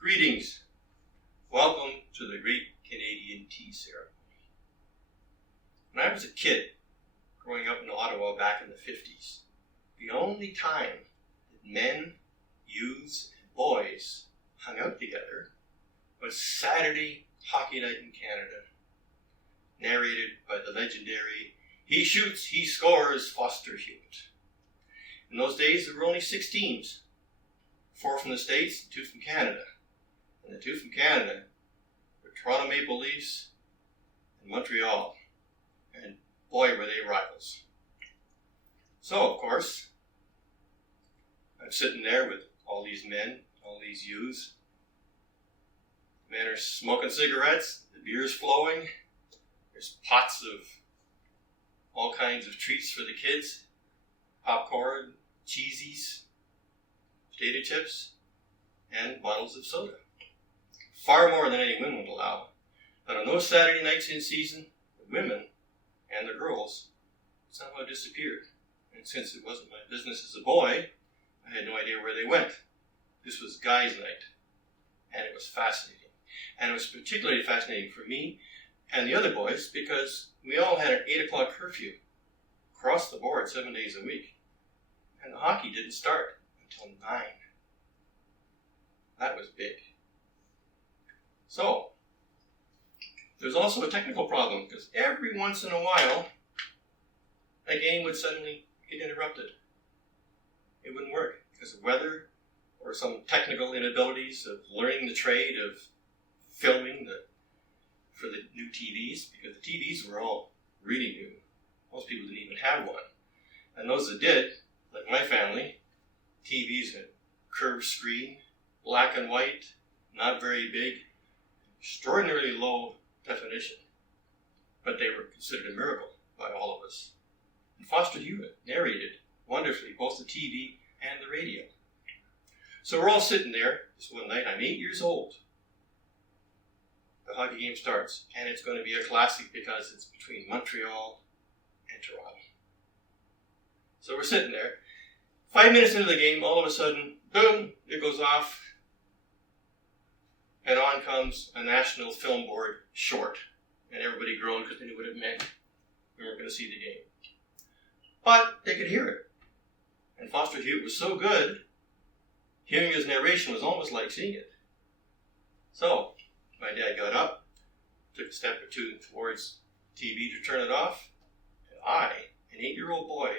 Greetings. Welcome to the Great Canadian Tea Ceremony. When I was a kid, growing up in Ottawa back in the 50s, the only time that men, youths, and boys hung out together was Saturday Hockey Night in Canada, narrated by the legendary He Shoots, He Scores Foster Hewitt. In those days, there were only 6 teams, 4 from the States, 2 from Canada. And the 2 from Canada were Toronto Maple Leafs and Montreal. And boy, were they rivals. So, of course, I'm sitting there with all these men, all these youths. Men are smoking cigarettes, the beer's flowing, there's pots of all kinds of treats for the kids, popcorn, cheesies, potato chips, and bottles of soda. Far more than any women would allow. But on those Saturday nights in season, the women and the girls somehow disappeared. And since it wasn't my business as a boy, I had no idea where they went. This was guys' night, and it was fascinating. And it was particularly fascinating for me and the other boys because we all had an 8 o'clock curfew across the board 7 days a week. And the hockey didn't start until 9. That was big. So, there's also a technical problem because every once in a while, a game would suddenly get interrupted. It wouldn't work because of weather or some technical inabilities of learning the trade of filming for the new TVs, because the TVs were all really new. Most people didn't even have one. And those that did, like my family, TVs had curved screen, black and white, not very big, extraordinarily low definition. But they were considered a miracle by all of us. And Foster Hewitt narrated wonderfully both the TV and the radio. So we're all sitting there this one night. I'm 8 years old. The hockey game starts, and it's going to be a classic because it's between Montreal and Toronto. So we're sitting there. 5 minutes into the game, all of a sudden, boom, it goes off, and on comes a national film board short. And everybody groaned because they knew what it meant. We weren't going to see the game. But they could hear it. And Foster Hewitt was so good, hearing his narration was almost like seeing it. So, my dad got up, took a step or two towards TV to turn it off, and I, an 8-year-old boy,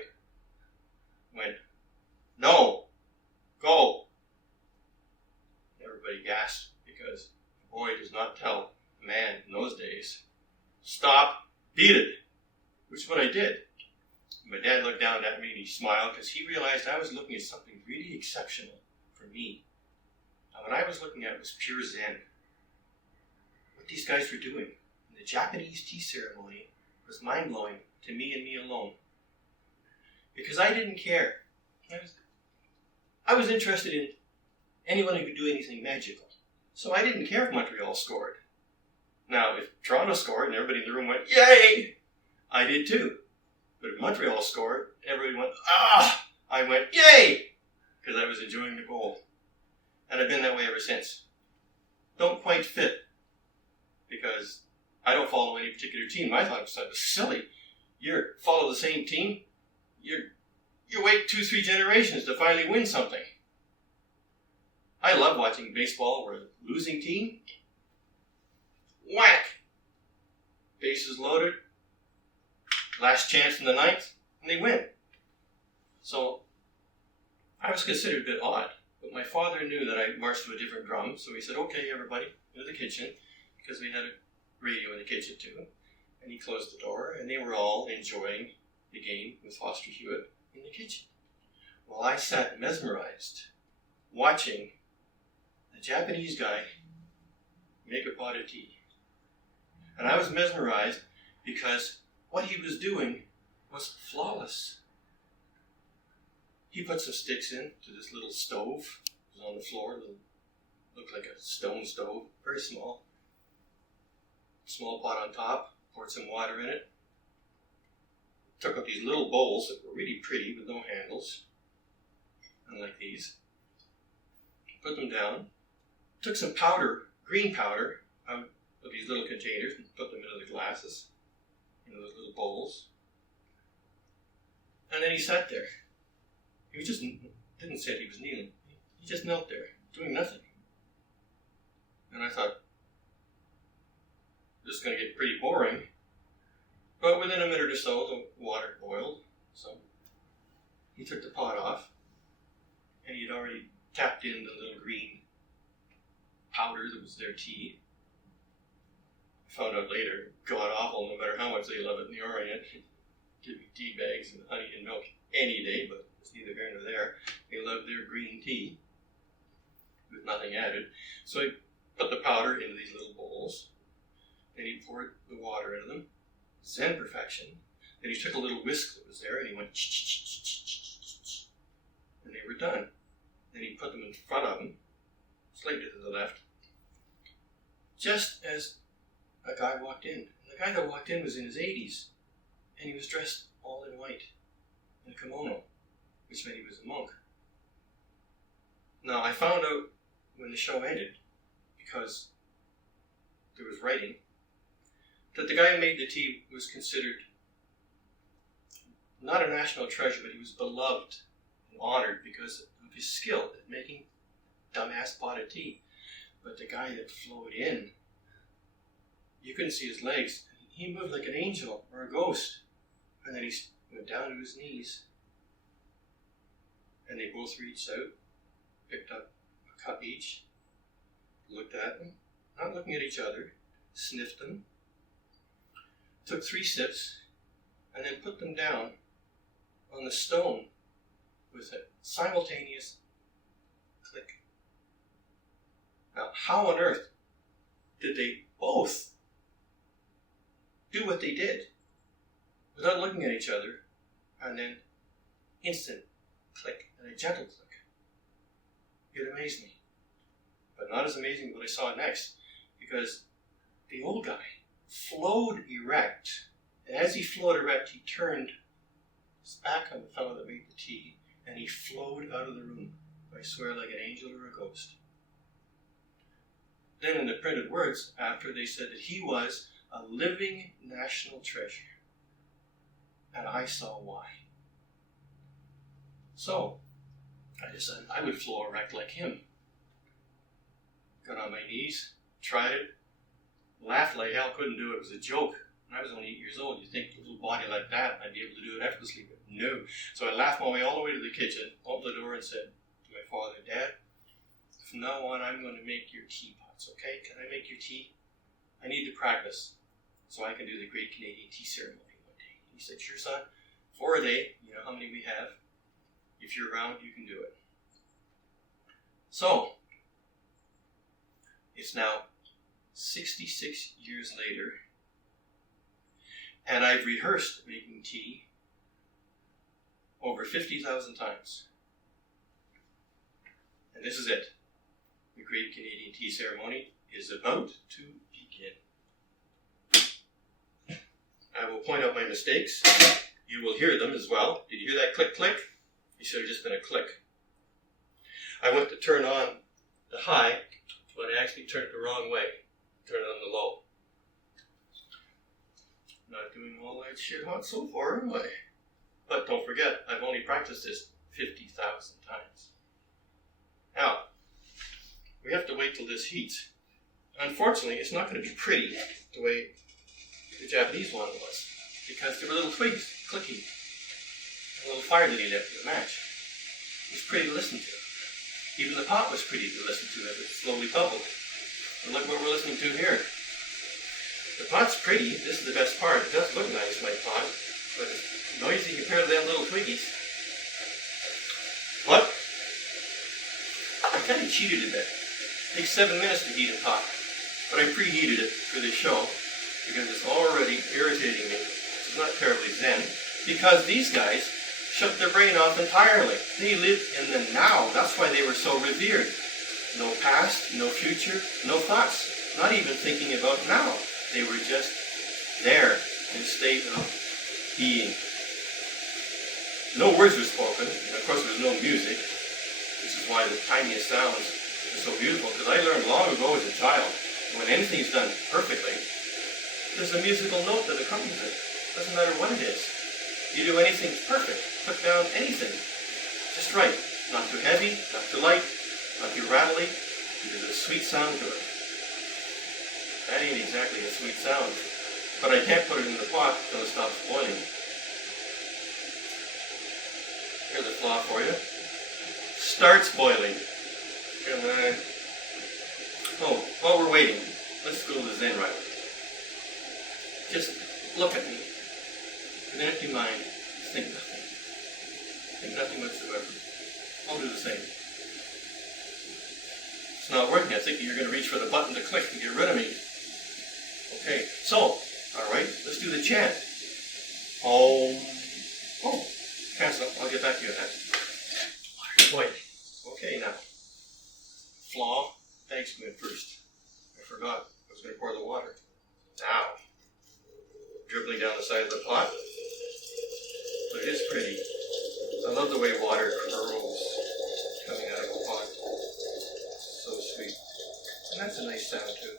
went, "No, go." Everybody gasped because a boy does not tell a man in those days, "Stop, beat it," which is what I did. My dad looked down at me and he smiled because he realized I was looking at something really exceptional for me. And what I was looking at was pure Zen. What these guys were doing in the Japanese tea ceremony was mind-blowing to me and me alone. Because I didn't care. I was interested in anyone who could do anything magical. So I didn't care if Montreal scored. Now, if Toronto scored and everybody in the room went, "Yay!" I did too. But if Montreal scored, everybody went, "Ah!" I went, "Yay!" Because I was enjoying the goal. And I've been that way ever since. Don't quite fit. Because I don't follow any particular team. I thought it was silly. You follow the same team, you wait 2-3 generations to finally win something. I love watching baseball where the losing team, whack! Bases loaded, last chance in the ninth, and they win. So, I was considered a bit odd, but my father knew that I marched to a different drum, so he said, "Okay, everybody, into the kitchen," because we had a radio in the kitchen too, and he closed the door, and they were all enjoying the game with Foster Hewitt in the kitchen. While I sat mesmerized, watching a Japanese guy make a pot of tea. And I was mesmerized because what he was doing was flawless. He put some sticks in to this little stove. It was on the floor. It looked like a stone stove, very small. Small pot on top, poured some water in it. Took up these little bowls that were really pretty with no handles, unlike these. Put them down, took some powder, green powder, out of these little containers and put them into the glasses, into those little bowls. And then he sat there. He just didn't say he was kneeling. He just knelt there, doing nothing. And I thought, this is going to get pretty boring. But within a minute or so, the water boiled. So he took the pot off, and he had already tapped in the little green powder that was their tea. I found out later, god awful, no matter how much they love it in the Orient. Give me tea bags and honey and milk any day, but it's neither here nor there. They love their green tea with nothing added. So he put the powder into these little bowls, and he poured the water into them. Zen perfection. Then he took a little whisk that was there, and he went ch-ch-ch-ch-ch-ch-ch, and they were done. Then he put them in front of him, slightly to the left, just as a guy walked in. And the guy that walked in was in his 80s, and he was dressed all in white, in a kimono, which meant he was a monk. Now, I found out when the show ended, because there was writing, that the guy who made the tea was considered not a national treasure, but he was beloved and honored because of his skill at making dumbass potted tea. But the guy that flowed in, you couldn't see his legs. He moved like an angel or a ghost. And then he went down to his knees. And they both reached out, picked up a cup each, looked at them, not looking at each other, sniffed them, took 3 sips, and then put them down on the stone with a simultaneous click. Now, how on earth did they both do what they did without looking at each other, and then instant click and a gentle click? It amazed me. But not as amazing what I saw next, because the old guy flowed erect, and as he flowed erect, he turned his back on the fellow that made the tea, and he flowed out of the room, I swear, like an angel or a ghost. Then in the printed words after, they said that he was a living national treasure, and I saw why. So, I decided I would flow erect like him. Got on my knees, tried it, laughed like hell, couldn't do it. It was a joke. When I was only 8 years old, you'd think a little body like that, I'd be able to do it effortlessly, but no. So I laughed my way all the way to the kitchen, opened the door and said to my father, Dad, from now on I'm going to make your teapots, okay? Can I make your tea? I need to practice so I can do the Great Canadian Tea Ceremony one day. He said, sure son, 4 a day, you know how many we have. If you're around, you can do it. So, it's now 66 years later, and I've rehearsed making tea over 50,000 times. And this is it. The Great Canadian Tea Ceremony is about to begin. I will point out my mistakes. You will hear them as well. Did you hear that click, click? It should have just been a click. I went to turn on the high, but I actually turned it the wrong way. Turned it on the low. Not doing all that shit hot so far, am I? But don't forget, I've only practiced this 50,000 times. Now, we have to wait till this heats. Unfortunately, it's not going to be pretty the way the Japanese one was, because there were little twigs clicking, a little fire that he lit for the match. It was pretty to listen to. Even the pot was pretty to listen to as it slowly bubbled. And look what we're listening to here. The pot's pretty. This is the best part. It does look nice, my pot, but it's noisy compared to them little twiggies. What? I kind of cheated a bit. It takes 7 minutes to heat a pot, but I preheated it for this show because it's already irritating me. It's not terribly zen, because these guys shut their brain off entirely. They lived in the now. That's why they were so revered. No past, no future, no thoughts. Not even thinking about now. They were just there in a state of being. No words were spoken, and of course there was no music, which is why the tiniest sounds It's so beautiful because I learned long ago as a child, when anything's done perfectly, there's a musical note that accompanies it. Doesn't matter what it is. You do anything perfect, put down anything just right. Not too heavy, not too light, not too rattly. There's a sweet sound to it. That ain't exactly a sweet sound, but I can't put it in the pot until it stops boiling. Here's a flaw for you. Starts boiling. While we're waiting, let's go to the Zen right. Just look at me. With an empty mind, think nothing. Think nothing whatsoever. I'll do the same. It's not working. I think you're going to reach for the button to click to get rid of me. Okay, so, alright, let's do the chant. Oh, cancel. I'll get back to you on that. Boy. Okay, now. Flaw. Thanks, went first. I forgot. I was going to pour the water. Now. Dribbling down the side of the pot. But it is pretty. I love the way water curls coming out of a pot. So sweet. And that's a nice sound too.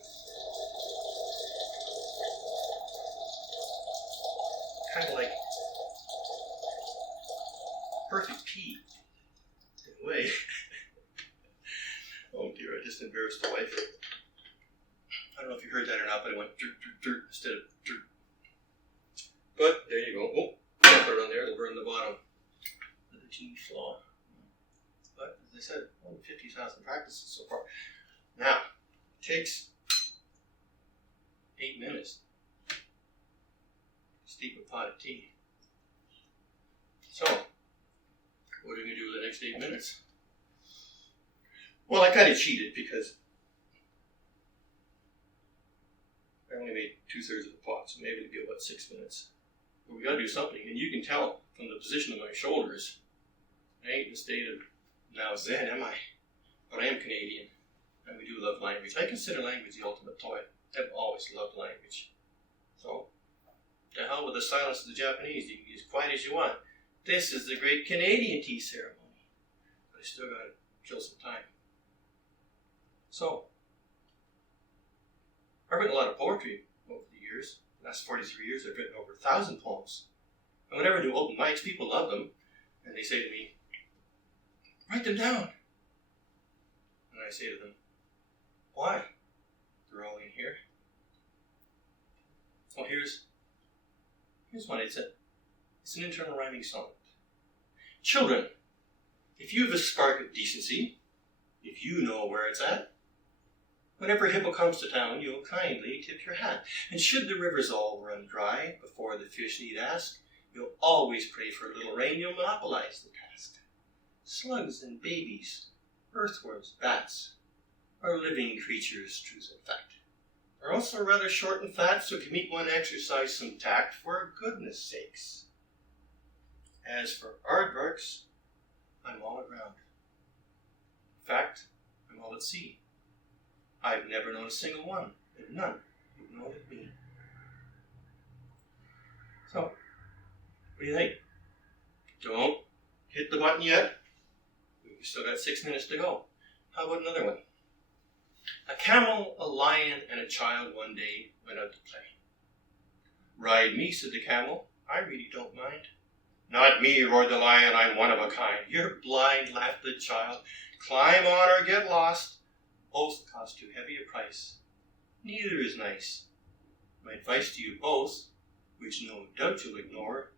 Kind of like perfect tea, in a way. Oh dear, I just embarrassed the wife. I don't know if you heard that or not, but it went dirt, dirt, dirt instead of dirt. But there you go. Oh, can't put it on there, it'll burn the bottom. Another teeny flaw. But as I said, only 50,000 practices so far. Now, it takes 8 minutes to steep a pot of tea. So, what are we going to do with the next 8 minutes? Well, I kind of cheated because I only made 2/3 of the pot, so maybe it'd be about 6 minutes. But we got to do something, and you can tell from the position of my shoulders, I ain't in a state of now Zen, am I? But I am Canadian, and we do love language. I consider language the ultimate toy. I've always loved language. So, to hell with the silence of the Japanese. You can be as quiet as you want. This is the great Canadian tea ceremony. But I still got to kill some time. So, I've written a lot of poetry over the years. The last 43 years I've written over 1,000 poems. And whenever I do open mics, people love them. And they say to me, write them down. And I say to them, why? They're all in here. Oh, here's one. It's an internal rhyming sonnet. Children, if you have a spark of decency, if you know where it's at, whenever a hippo comes to town, you'll kindly tip your hat. And should the rivers all run dry before the fish need ask, you'll always pray for a little rain, you'll monopolize the task. Slugs and babies, earthworms, bats, are living creatures, truth and fact. They're also rather short and fat, so if you meet one, exercise some tact, for goodness sakes. As for aardvarks, I'm all aground. In fact, I'm all at sea. I've never known a single one, and none who've known it me. So, what do you think? Don't hit the button yet. We've still got 6 minutes to go. How about another one? A camel, a lion, and a child one day went out to play. Ride me, said the camel. I really don't mind. Not me, roared the lion. I'm one of a kind. You're blind, laughed the child. Climb on or get lost. Both cost too heavy a price. Neither is nice. My advice to you both, which no doubt you'll ignore,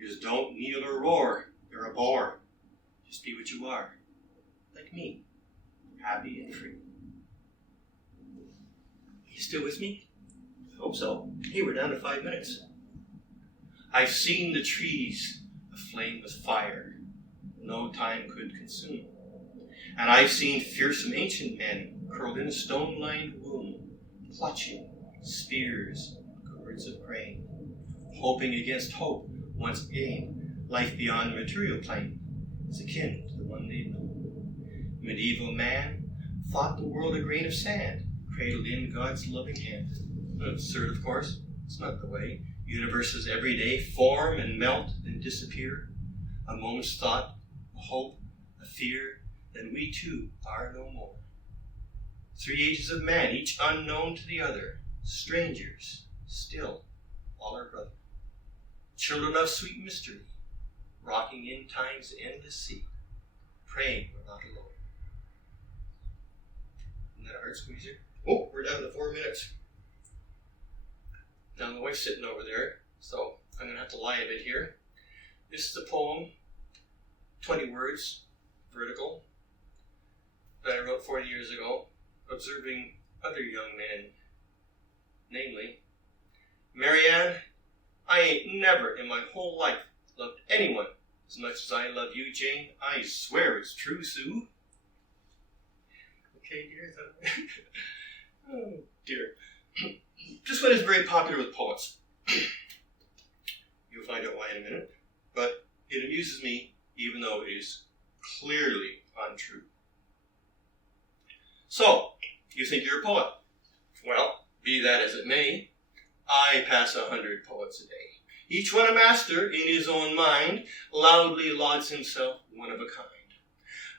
is don't kneel or roar. You're a bore. Just be what you are. Like me. Happy and free. You still with me? I hope so. Hey, we're down to 5 minutes. I've seen the trees aflame with fire no time could consume. And I've seen fearsome ancient men curled in a stone-lined womb, clutching spears and cords of grain, hoping against hope once again. Life beyond the material plane is akin to the one they know. Medieval man thought the world a grain of sand, cradled in God's loving hand. Absurd, of course. It's not the way. Universes every day form and melt and disappear. A moment's thought, a hope, a fear, then we too are no more. 3 ages of man, each unknown to the other. Strangers, still, all our brother. Children of sweet mystery, rocking in time's endless sea, praying we're not alone. Isn't that a heart squeezer? Oh, we're down to 4 minutes. Now the wife's sitting over there, so I'm going to have to lie a bit here. This is a poem, 20 words, vertical, that I wrote 40 years ago, observing other young men. Namely, Marianne, I ain't never in my whole life loved anyone as much as I love you, Jane. I swear it's true, Sue. Okay, dear. Oh, dear. This one is very popular with poets. You'll find out why in a minute. But it amuses me, even though it is clearly untrue. So, you think you're a poet? Well, be that as it may, I pass 100 poets a day. Each one a master in his own mind, loudly lauds himself one of a kind.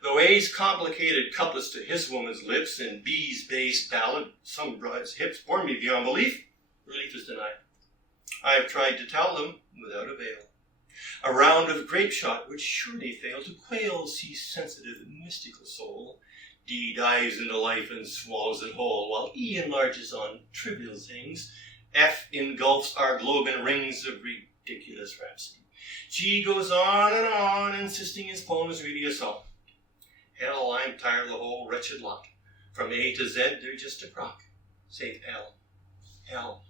Though A's complicated couplets to his woman's lips and B's bass ballad, some bride's hips, bore me beyond belief, relief is denied. I've tried to tell them without avail. A round of grape shot would surely fail to quail C's sensitive, mystical soul. D dives into life and swallows it whole, while E enlarges on trivial things. F engulfs our globe in rings of ridiculous rhapsody. G goes on, insisting his poem is really a song. Hell, I'm tired of the whole wretched lot. From A to Z, they're just a crock. Save L. L.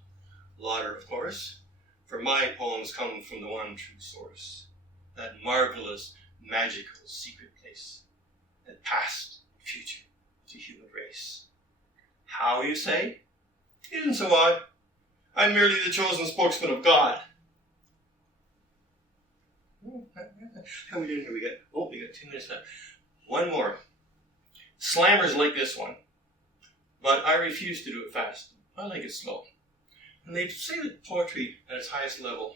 Lauder, of course. For my poems come from the one true source. That marvelous, magical, secret place. That past, future, to human race. How, you say? It isn't so odd. I'm merely the chosen spokesman of God. How are we doing here? We got 2 minutes left. One more. Slammers like this one, but I refuse to do it fast. I like it slow. And they say that poetry at its highest level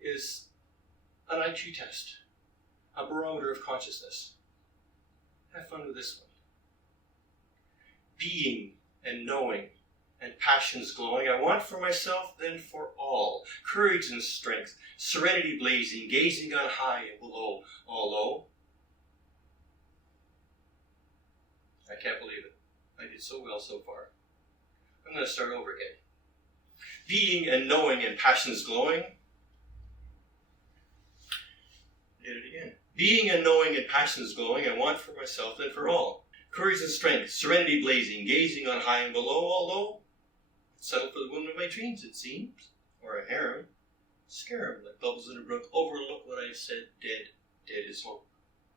is an IQ test, a barometer of consciousness. Have fun with this one. Being and knowing and passions glowing, I want for myself, then for all. Courage and strength, serenity blazing, gazing on high and below, all low. I can't believe it. I did so well so far. I'm going to start over again. Being and knowing and passions glowing. Did it again. Being and knowing and passions glowing, I want for myself and for all. Courage and strength, serenity blazing, gazing on high and below, all low. Settle for the woman of my dreams, it seems. Or a harem. Scare 'em like bubbles in a brook. Overlook what I've said. Dead is hope.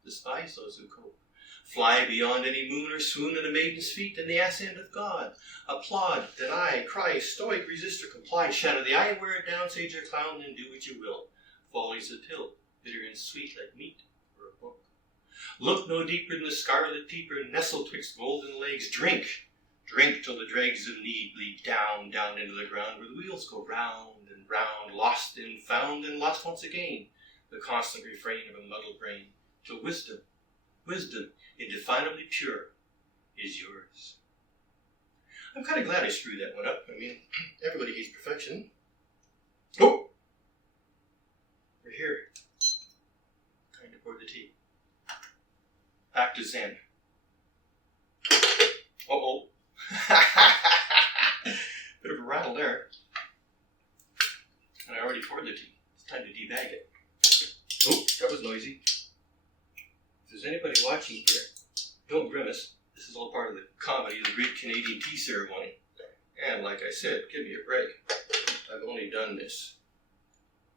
Despise those who cope. Fly beyond any moon or swoon at a maiden's feet in the ascent of God. Applaud, deny, cry, stoic, resist or comply. Shadow the eye, wear it down, sage or clown, and do what you will. Folly's a pill, bitter and sweet like meat or a book. Look no deeper than the scarlet peeper, nestle twixt golden legs. Drink till the dregs of need bleed down into the ground, where the wheels go round and round, lost and found and lost once again. The constant refrain of a muddled brain, till wisdom, indefinably pure, is yours. I'm kind of glad I screwed that one up. I mean, everybody hates perfection. Oh! We're here. Time to pour the tea. Back to Zen. Uh-oh. Bit of a rattle there. And I already poured the tea. It's time to debag it. Oh, that was noisy. If there's anybody watching here, don't grimace. This is all part of the comedy of the Great Canadian Tea Ceremony. And like I said, give me a break. I've only done this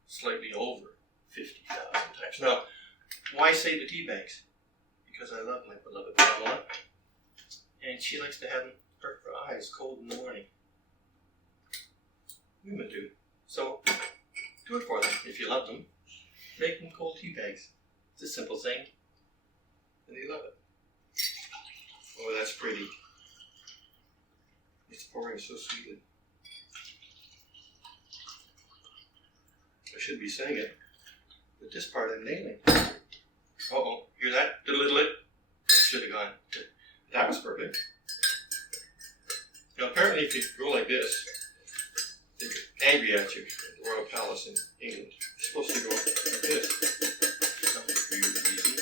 slightly over 50,000 times. Now, why say the tea bags? Because I love my beloved Pamela. And she likes to have her eyes cold in the morning. Women do. So, do it for them. If you love them, make them cold tea bags. It's a simple thing. And they love it. Oh, that's pretty. It's pouring so sweetly. I should be saying it, but this part I'm nailing. Uh-oh, hear that? Diddle-diddle-it. Should have gone. That was perfect. Now, apparently, if you go like this, they get angry at you at the Royal Palace in England. You're supposed to go like this. Some weird reason.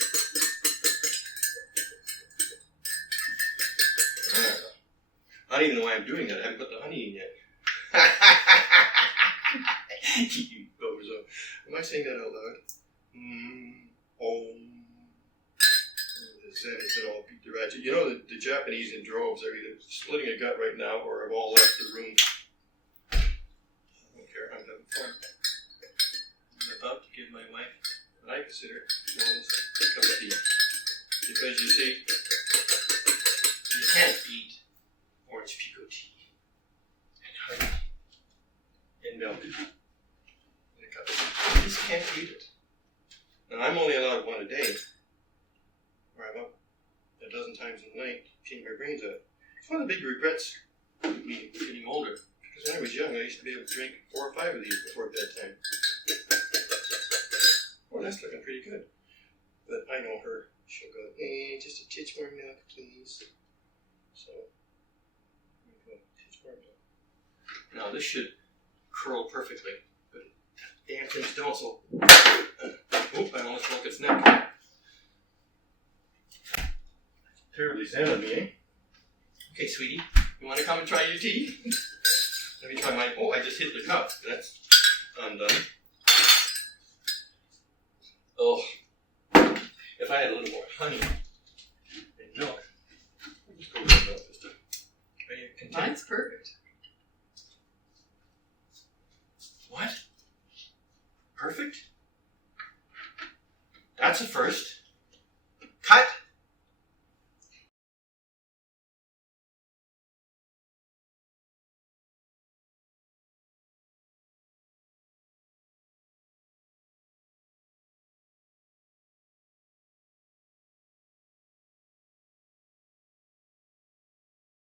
I don't even know why I'm doing that. I haven't put the honey in yet. You bozo. Am I saying that out loud? The Zen has been all beat the ratchet. You know, the Japanese in droves are either splitting a gut right now or have all left the room. I don't care. I'm having fun. I'm about to give my wife what I consider a cup of tea. Because you see, you can't beat orange pico tea and honey and milk in a cup of tea. You just can't beat it. Now, I'm only allowed one a day, or I'm up a dozen times in the night, peeing my brains out. It's one of the big regrets of me getting older. Because when I was young, I used to be able to drink 4 or 5 of these before bedtime. Oh, that's looking pretty good. But I know her. She'll go, hey, just a titch more milk, please. So, here we go. Titch more milk. Now, this should curl perfectly. But damn things don't, so... Oop, I almost broke its neck. Terribly zen of me, eh? Okay, sweetie, you want to come and try your tea? Let me try mine. Oh, I just hit the cup. That's undone. Oh, if I had a little more honey and milk, I'll just go with milk this time. Are you content? Mine's perfect. What? Perfect? That's a first. Cut.